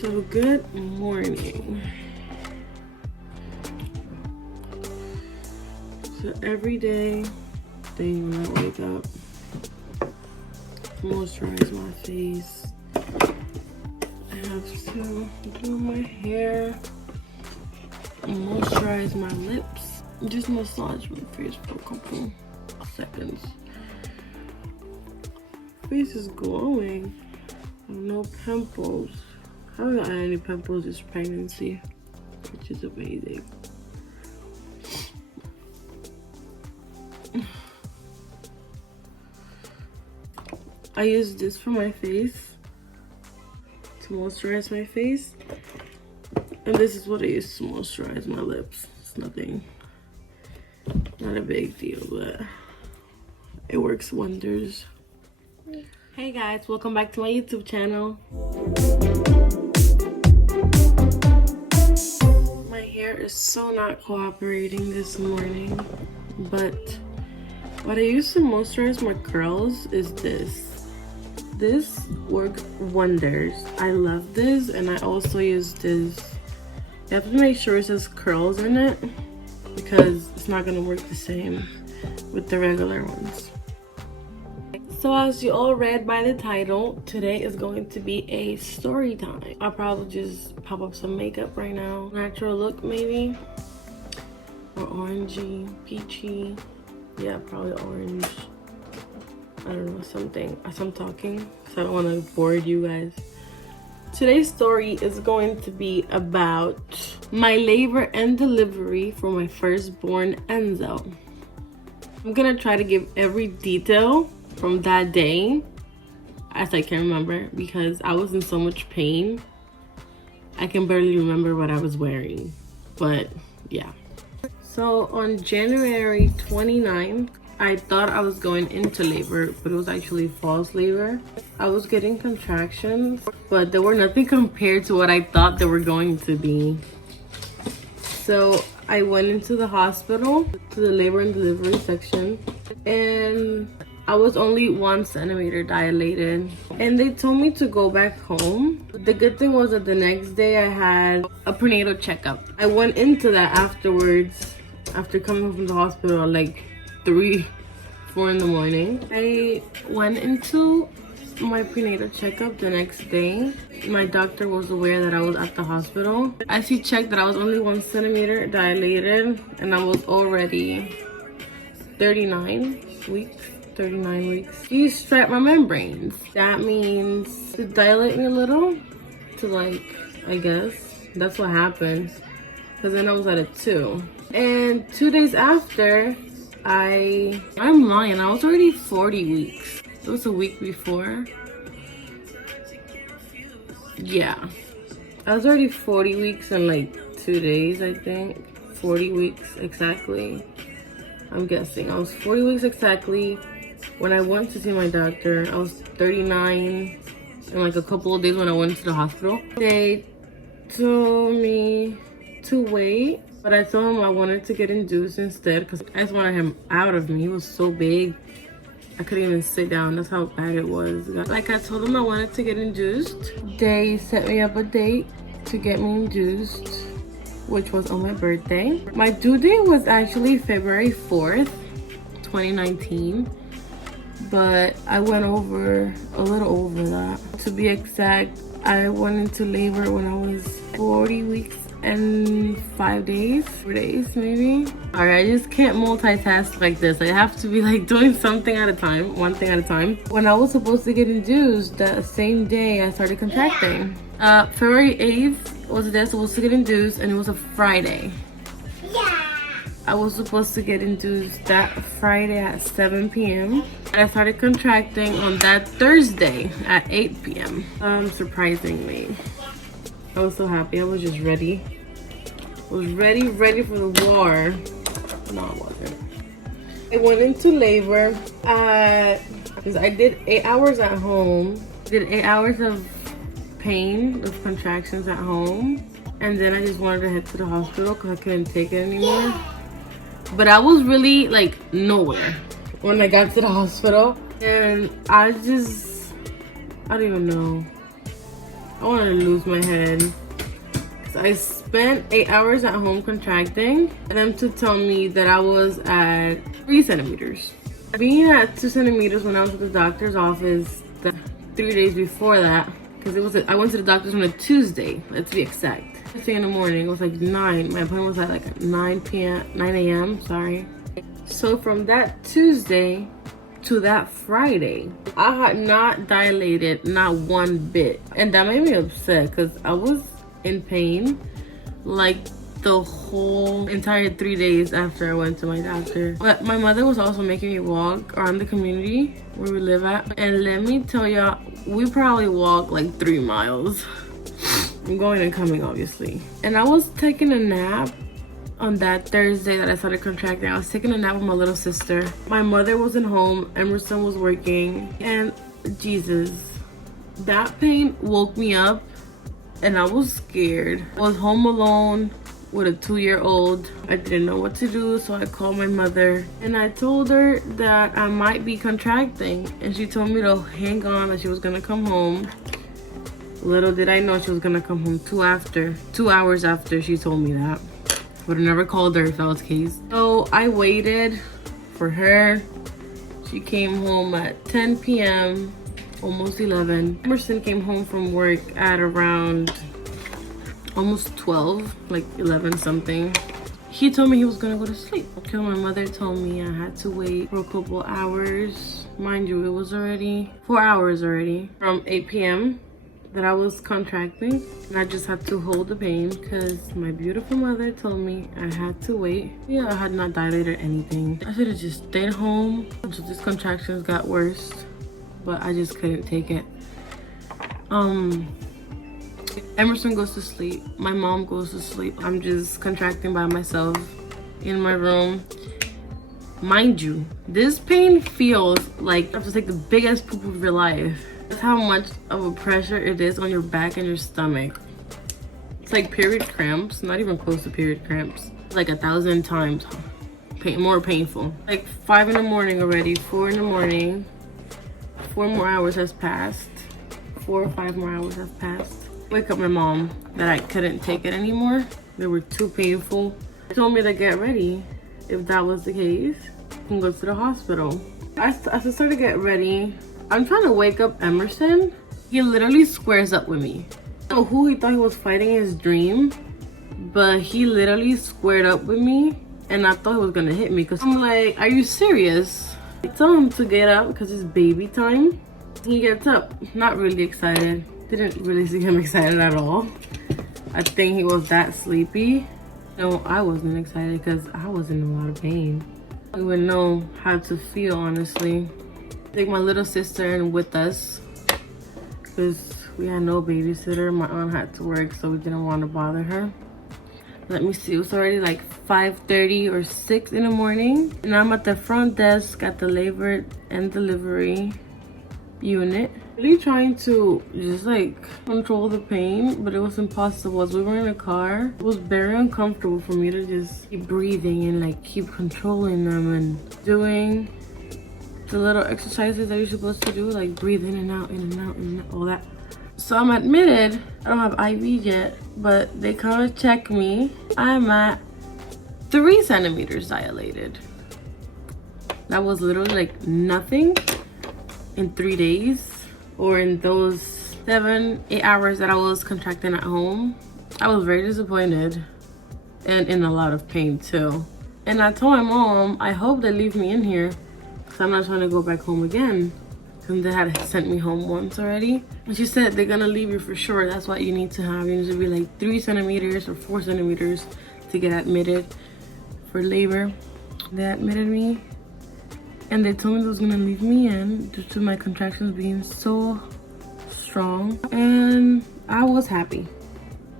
So good morning. So every day when I wake up, moisturize my face. I have to do my hair, moisturize my lips, just massage my face for a couple seconds. Face is glowing. No pimples. I haven't had any pimples this pregnancy, which is amazing. I use this for my face to moisturize my face, and this is what I use to moisturize my lips. It's nothing, not a big deal, but it works wonders. Hey guys, welcome back to my YouTube channel. My hair is so not cooperating this morning, but what I use to moisturize my curls is this. This works wonders. I love this, and I also use this. You have to make sure it says curls in it because it's not gonna work the same with the regular ones. So as you all read by the title, today is going to be a story time. I'll probably just pop up some makeup right now. Natural look maybe, or orangey, peachy. Yeah, probably orange. I don't know, something as I'm talking, because I don't want to bore you guys. Today's story is going to be about my labor and delivery for my firstborn, Enzo. I'm gonna try to give every detail from that day as I can remember, because I was in so much pain. I can barely remember what I was wearing, but yeah. So on January 29th, I thought I was going into labor, but it was actually false labor. I was getting contractions, but they were nothing compared to what I thought they were going to be. So I went into the hospital, to the labor and delivery section, and I was only 1 centimeter dilated, and they told me to go back home. The good thing was that the next day I had a prenatal checkup. I went into that afterwards, after coming home from the hospital, like 3, 4 in the morning. I went into my prenatal checkup the next day. My doctor was aware that I was at the hospital. As he checked that I was only 1 centimeter dilated, and I was already 39 weeks. He strapped my membranes. That means to dilate me a little, to like, I guess that's what happened, because then I was at a 2. And 2 days after, I'm lying, I was already 40 weeks. It was a week before. Yeah, I was already 40 weeks in like 2 days, I think. 40 weeks exactly. I'm guessing I was 40 weeks exactly when I went to see my doctor. I was 39 in like a couple of days when I went to the hospital. They told me to wait, but I told him I wanted to get induced instead because I just wanted him out of me. He was so big, I couldn't even sit down. That's how bad it was. Like, I told them I wanted to get induced. They set me up a date to get me induced, which was on my birthday. My due date was actually February 4th, 2019. But I went over, a little over that. To be exact, I went into labor when I was 40 weeks and 5 days, 4 days maybe. All right, I just can't multitask like this. I have to be like doing something at a time, one thing at a time. When I was supposed to get induced, that same day I started contracting. February 8th was the day I was supposed to get induced, and it was a Friday. I was supposed to get induced that Friday at 7 p.m. I started contracting on that Thursday at 8 p.m. Surprisingly. I was so happy. I was just ready. I was ready for the war. No, I wasn't. I went into labor because I did 8 hours at home. Did 8 hours of pain, of contractions at home. And then I just wanted to head to the hospital because I couldn't take it anymore. But I was really like nowhere when I got to the hospital, and I don't even know. I wanted to lose my head. I spent 8 hours at home contracting for them to tell me that I was at 3 centimeters. Being at 2 centimeters when I was at the doctor's office 3 days before that, because I went to the doctor's on a Tuesday, let's be exact. Tuesday in the morning, it was like 9. My appointment was at like 9 a.m. Sorry. So from that Tuesday to that Friday, I had not dilated not one bit, and that made me upset because I was in pain like the whole entire 3 days after I went to my doctor. But my mother was also making me walk around the community where we live at, and let me tell y'all, we probably walked like 3 miles. I'm going and coming, obviously. And I was taking a nap on that Thursday that I started contracting. I was taking a nap with my little sister. My mother wasn't home, Emerson was working, and Jesus, that pain woke me up and I was scared. I was home alone with a 2-year-old. I didn't know what to do, so I called my mother and I told her that I might be contracting, and she told me to hang on, that she was gonna come home. Little did I know she was gonna come home 2 hours after she told me that. Would have never called her if that was the case. So I waited for her. She came home at 10 p.m. almost 11. Emerson came home from work at around almost 12, like 11 something. He told me he was gonna go to sleep until my mother told me I had to wait for a couple hours. Mind you, it was already 4 hours already from 8 p.m. that I was contracting, and I just had to hold the pain because my beautiful mother told me I had to wait. Yeah, I had not dilated anything. I should have just stayed home until these contractions got worse, but I just couldn't take it. Emerson goes to sleep, my mom goes to sleep. I'm just contracting by myself in my room. Mind you, this pain feels like you have to take the biggest poop of your life. That's how much of a pressure it is on your back and your stomach. It's like period cramps, not even close to period cramps. Like 1,000 times more painful. Like 5 in the morning already, 4 in the morning. 4 more hours has passed. 4 or 5 more hours have passed. Wake up my mom that I couldn't take it anymore. They were too painful. She told me to get ready. If that was the case, I can go to the hospital. I started to get ready. I'm trying to wake up Emerson. He literally squares up with me. I don't know who he thought he was fighting his dream, but he literally squared up with me, and I thought he was gonna hit me because I'm like, are you serious? I tell him to get up because it's baby time. He gets up, not really excited. Didn't really see him excited at all. I think he was that sleepy. No, I wasn't excited because I was in a lot of pain. I don't even know how to feel, honestly. Take my little sister in with us because we had no babysitter. My aunt had to work, so we didn't want to bother her. Let me see, it was already like 5:30 or 6 in the morning, and I'm at the front desk at the labor and delivery unit, really trying to just like control the pain, but it was impossible. As we were in a car, it was very uncomfortable for me to just keep breathing and like keep controlling them and doing the little exercises that you're supposed to do, like breathe in and out, and all that. So I'm admitted. I don't have IV yet, but they come to check me. I'm at 3 centimeters dilated. That was literally like nothing in 3 days, or in those 7-8 hours that I was contracting at home. I was very disappointed and in a lot of pain too. And I told my mom, I hope they leave me in here, I'm not trying to go back home again, because they had sent me home once already. And she said they're gonna leave you for sure. That's what you need to have. You need to be like 3 centimeters or 4 centimeters to get admitted for labor. They admitted me, and they told me they was gonna leave me in due to my contractions being so strong, and I was happy.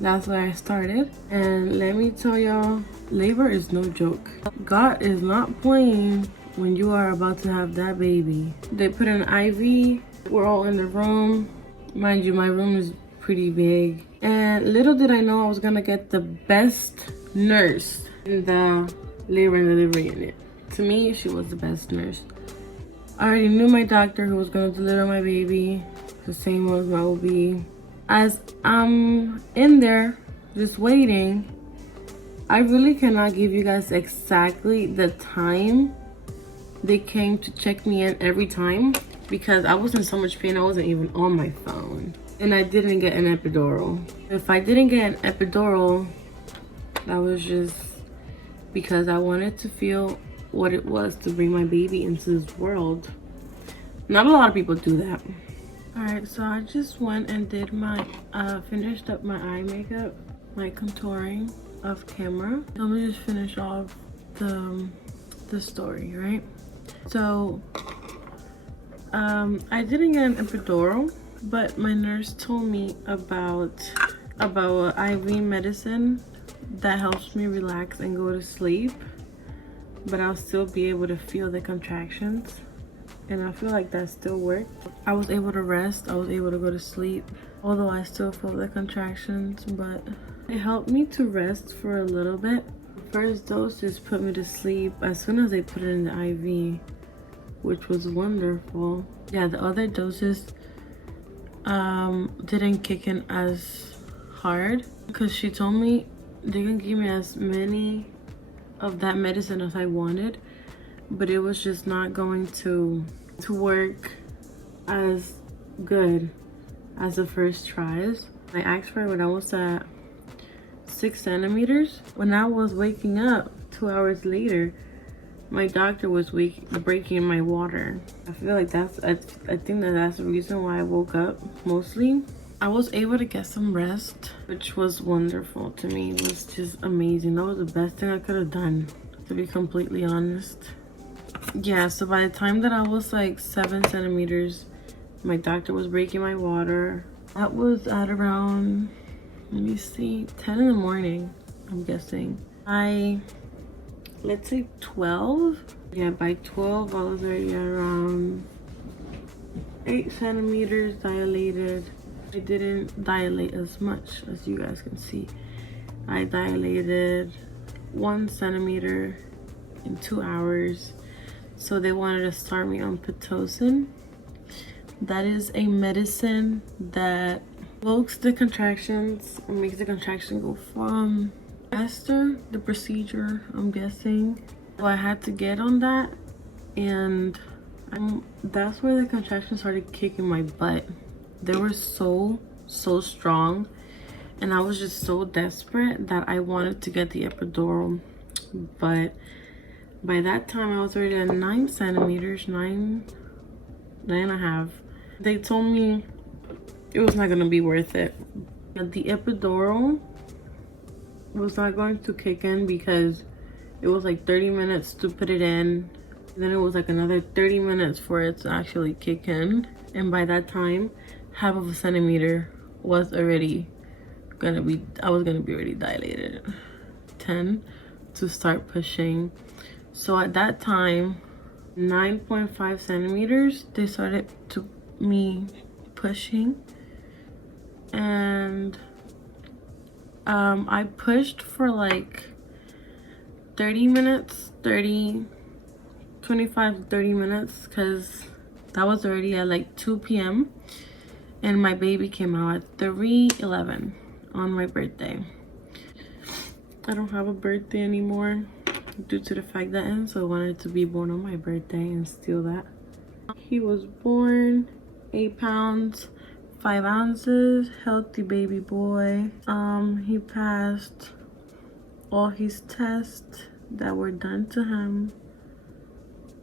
That's where I started. And let me tell y'all, labor is no joke. God is not playing when you are about to have that baby. They put an IV. We're all in the room. Mind you, my room is pretty big. And little did I know I was gonna get the best nurse in the labor and delivery unit. To me, she was the best nurse. I already knew my doctor who was gonna deliver my baby. The same as my OB. as I'm in there just waiting, I really cannot give you guys exactly the time they came to check me in every time, because I was in so much pain I wasn't even on my phone. And I didn't get an epidural. If I didn't get an epidural, that was just because I wanted to feel what it was to bring my baby into this world. Not a lot of people do that. Alright, so I just went and did my finished up my eye makeup, my contouring off camera. Let me just finish off the story, right? So I didn't get an epidural, but my nurse told me about IV medicine that helps me relax and go to sleep, but I'll still be able to feel the contractions, and I feel like that still worked. I was able to rest, I was able to go to sleep, although I still feel the contractions, but it helped me to rest for a little bit. The first dose just put me to sleep as soon as they put it in the IV, which was wonderful. Yeah, the other doses didn't kick in as hard, because she told me they can give me as many of that medicine as I wanted, but it was just not going to work as good as the first tries. I asked for it when I was at 6 centimeters. When I was waking up 2 hours later, my doctor was breaking my water. I feel like I think that's the reason why I woke up mostly. I was able to get some rest, which was wonderful to me. It was just amazing. That was the best thing I could have done, to be completely honest. Yeah, so by the time that I was like 7 centimeters, my doctor was breaking my water. That was at around, let me see, 10 in the morning, I'm guessing. Let's say 12. Yeah, by 12 I was already around 8 centimeters dilated. I didn't dilate as much as you guys can see. I dilated 1 centimeter in 2 hours. So they wanted to start me on Pitocin. That is a medicine that evokes the contractions and makes the contraction go from faster, the procedure, I'm guessing. So I had to get on that, and that's where the contractions started kicking my butt. They were so strong, and I was just so desperate that I wanted to get the epidural. But by that time I was already at 9 centimeters, 9.5. They told me it was not gonna be worth it. The epidural was not going to kick in because it was like 30 minutes to put it in, then it was like another 30 minutes for it to actually kick in, and by that time half of a centimeter was already gonna be, I was gonna be already dilated. 10 to start pushing. So at that time, 9.5 centimeters, they started to me pushing, and I pushed for like 30 minutes, 25 to 30 minutes, because that was already at like 2 p.m. and my baby came out at 3:11 on my birthday. I don't have a birthday anymore due to the fact that Enzo wanted to be born on my birthday and steal that. He was born 8 pounds 5 ounces, healthy baby boy. He passed all his tests that were done to him.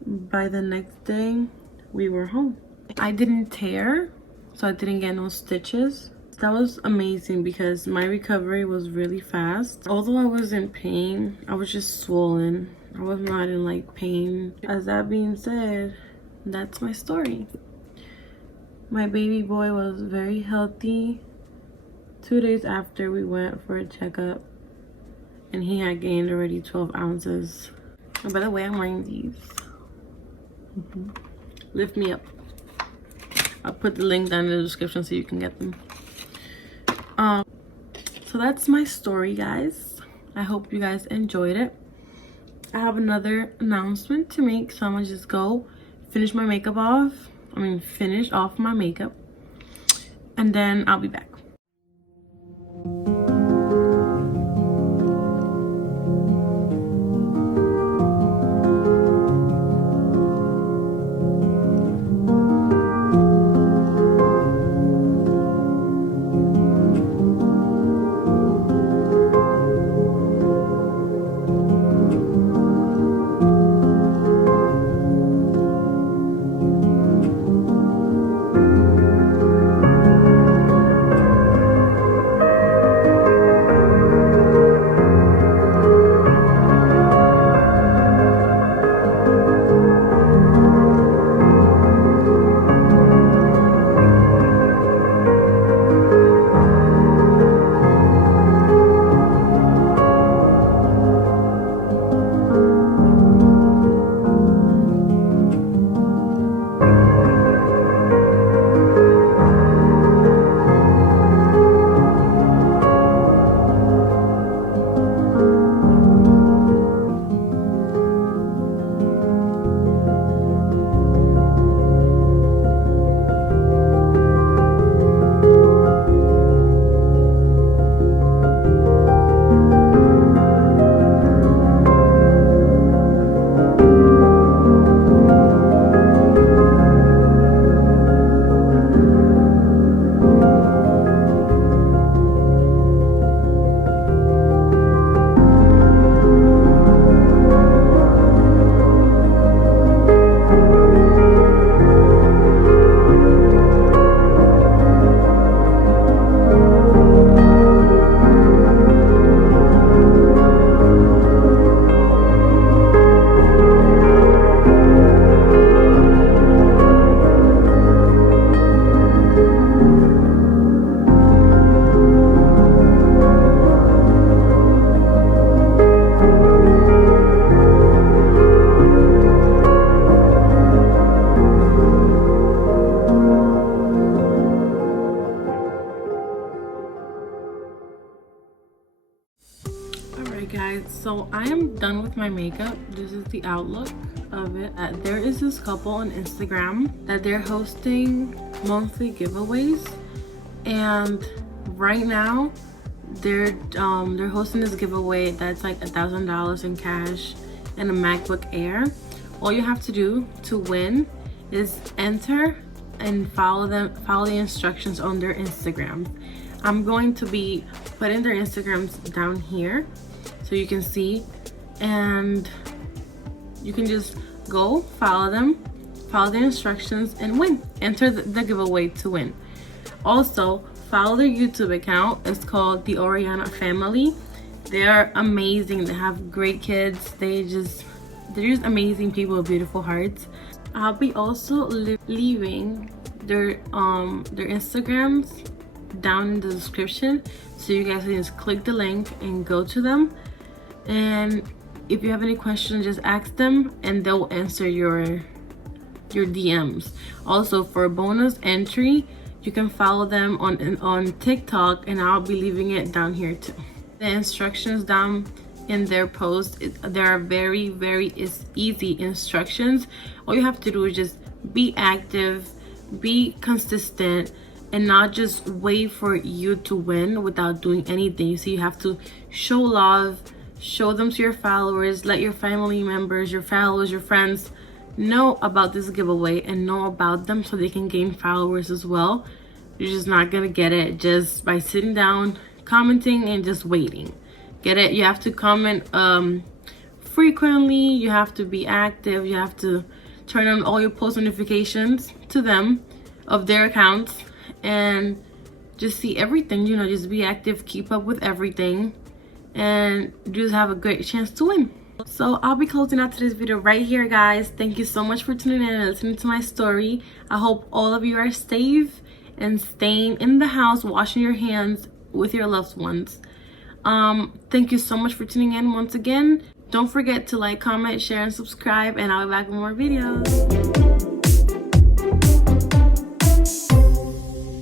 By the next day, we were home. I didn't tear, so I didn't get no stitches. That was amazing because my recovery was really fast. Although I was in pain, I was just swollen. I was not in like pain. As that being said, that's my story. My baby boy was very healthy. 2 days after we went for a checkup, and he had gained already 12 ounces. And by the way, I'm wearing these. Lift me up. I'll put the link down in the description so you can get them. So that's my story, guys. I hope you guys enjoyed it. I have another announcement to make, so I'm gonna just go finish my makeup off. Finish off my makeup, and then I'll be back. Alright guys, so I am done with my makeup. This is the outlook of it. There is this couple on Instagram that they're hosting monthly giveaways, and right now they're hosting this giveaway that's like $1,000 in cash and a MacBook Air. All you have to do to win is enter and follow the instructions on their Instagram. I'm going to be putting their Instagrams down here so you can see, and you can just go follow them, follow the instructions, and win. Enter the giveaway to win. Also, follow their YouTube account. It's called The Oriana Family. They are amazing. They have great kids. They're just amazing people with beautiful hearts. I'll be also leaving their Instagrams down in the description, so you guys can just click the link and go to them. And if you have any questions, just ask them and they'll answer your DMs. Also, for a bonus entry, you can follow them on TikTok, and I'll be leaving it down here too. The instructions down in their post, there are very easy instructions. All you have to do is just be active, be consistent, and not just wait for you to win without doing anything. So you have to show love, show them to your followers, let your family members, your followers, your friends know about this giveaway and know about them so they can gain followers as well. You're just not gonna get it just by sitting down, commenting, and just waiting. Get it? You have to comment frequently, you have to be active, you have to turn on all your post notifications to them of their accounts, and just see everything, you know, just be active, keep up with everything, and just have a great chance to win. So I'll be closing out today's video right here, guys. Thank you so much for tuning in and listening to my story. I hope all of you are safe and staying in the house, washing your hands with your loved ones. Thank you so much for tuning in once again. Don't forget to like, comment, share, and subscribe, and I'll be back with more videos.